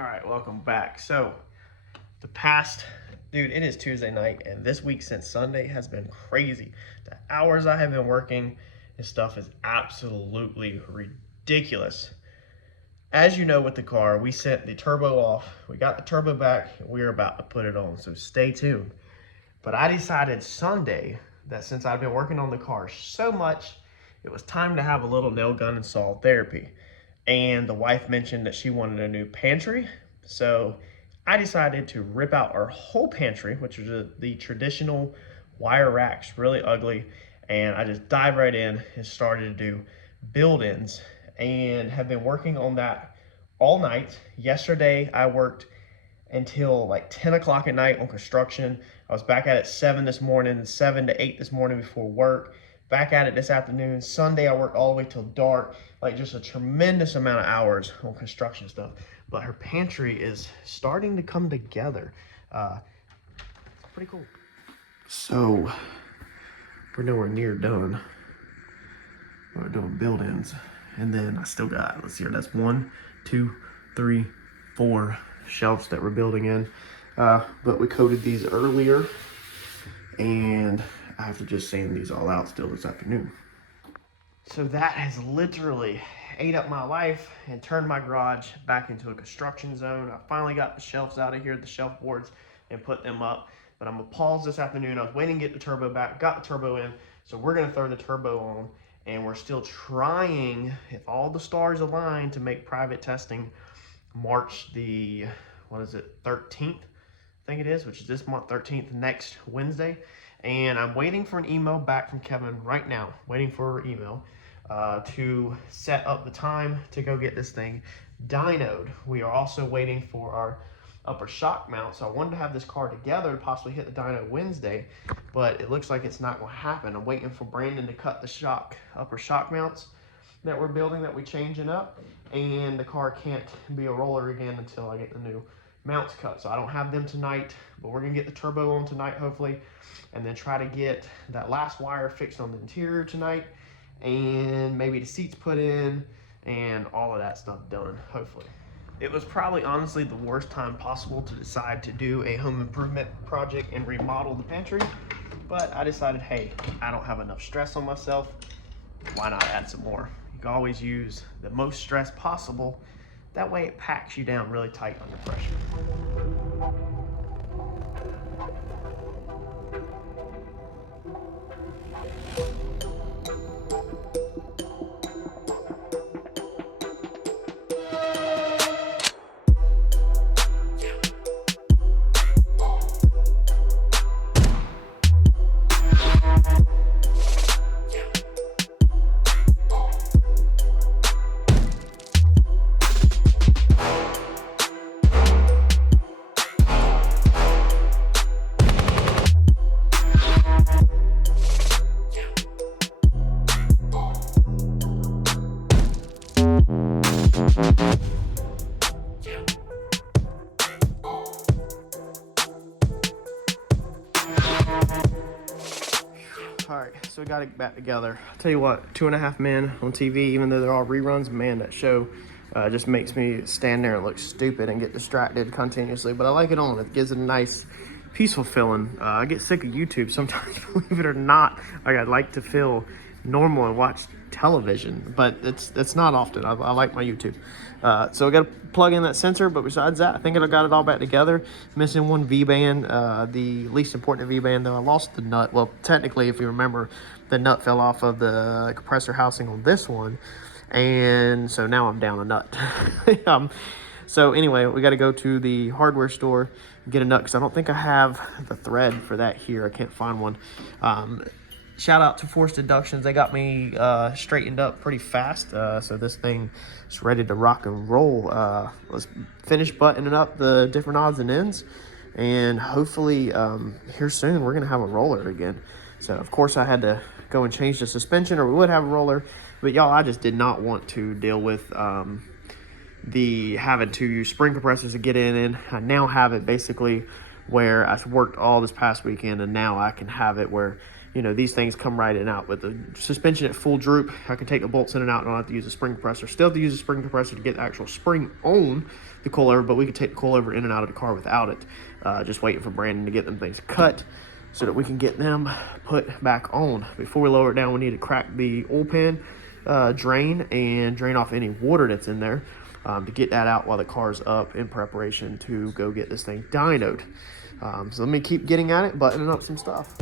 All right, welcome back. So dude, it is Tuesday night, and this week since Sunday has been crazy. The hours I have been working and stuff is absolutely ridiculous. As you know, with the car, we sent the turbo off. We got the turbo back, and we're about to put it on, so stay tuned. But I decided Sunday that since I've been working on the car so much, it was time to have a little nail gun and saw therapy. And the wife mentioned that she wanted a new pantry. So I decided to rip out our whole pantry, which was the traditional wire racks, really ugly. And I just dived right in and started to do build-ins and have been working on that all night. Yesterday, I worked until like 10 o'clock at night on construction. I was back at it 7 this morning, 7 to 8 this morning before work. Back at it this afternoon. Sunday, I worked all the way till dark, like just a tremendous amount of hours on construction stuff. But her pantry is starting to come together. It's pretty cool. So, we're nowhere near done. We're doing build-ins. And then I still got, let's see here, that's 1, 2, 3, 4 shelves that we're building in. But we coated these earlier, and I have to just sand these all out still this afternoon. So that has literally ate up my life and turned my garage back into a construction zone. I finally got the shelves out of here, the shelf boards, and put them up. But I'm gonna pause this afternoon. I was waiting to get the turbo back, got the turbo in, so we're gonna throw the turbo on, and we're still trying, if all the stars align, to make private testing March the, 13th, I think it is, which is this month, 13th, next Wednesday. And I'm waiting for an email back from Kevin right now, waiting for her email to set up the time to go get this thing dynoed. We are also waiting for our upper shock mount. So I wanted to have this car together and possibly hit the dyno Wednesday, but it looks like it's not gonna happen. I'm waiting for Brandon to cut the upper shock mounts that we're building, that we're changing up, and the car can't be a roller again until I get the new mounts cut. So I don't have them tonight, but we're gonna get the turbo on tonight, hopefully, and then try to get that last wire fixed on the interior tonight, and maybe the seats put in and all of that stuff done, hopefully. It was probably honestly the worst time possible to decide to do a home improvement project and remodel the pantry, but I decided, hey, I don't have enough stress on myself. Why not add some more? You can always use the most stress possible. That way it packs you down really tight under pressure. All right, so we got it back together. I'll tell you what, 2.5 Men on TV, even though they're all reruns, man, that show just makes me stand there and look stupid and get distracted continuously. But I like it on. It gives it a nice, peaceful feeling. I get sick of YouTube sometimes, believe it or not. Like, I'd like to feel normal and watch television, but it's not often. I like my YouTube. So we got to plug in that sensor, but besides that, I think I got it all back together. Missing one V-band, the least important V-band, though. I lost the nut. Well, technically, if you remember, the nut fell off of the compressor housing on this one, and so now I'm down a nut. So anyway, we got to go to the hardware store and get a nut, because I don't think I have the thread for that here. I can't find one. Shout out to Forced Inductions. They got me straightened up pretty fast. So this thing is ready to rock and roll. Let's finish buttoning up the different odds and ends. And hopefully here soon we're going to have a roller again. So of course I had to go and change the suspension, or we would have a roller. But y'all, I just did not want to deal with the having to use spring compressors to get in. And I now have it basically where I worked all this past weekend, and now I can have it where you know, these things come right in and out. With the suspension at full droop, I can take the bolts in and out and I don't have to use a spring compressor. Still have to use a spring compressor to get the actual spring on the coilover, but we can take the coilover in and out of the car without it. Just waiting for Brandon to get them things cut so that we can get them put back on. Before we lower it down, we need to crack the oil pan drain and drain off any water that's in there to get that out while the car's up in preparation to go get this thing dynoed. So let me keep getting at it, buttoning up some stuff.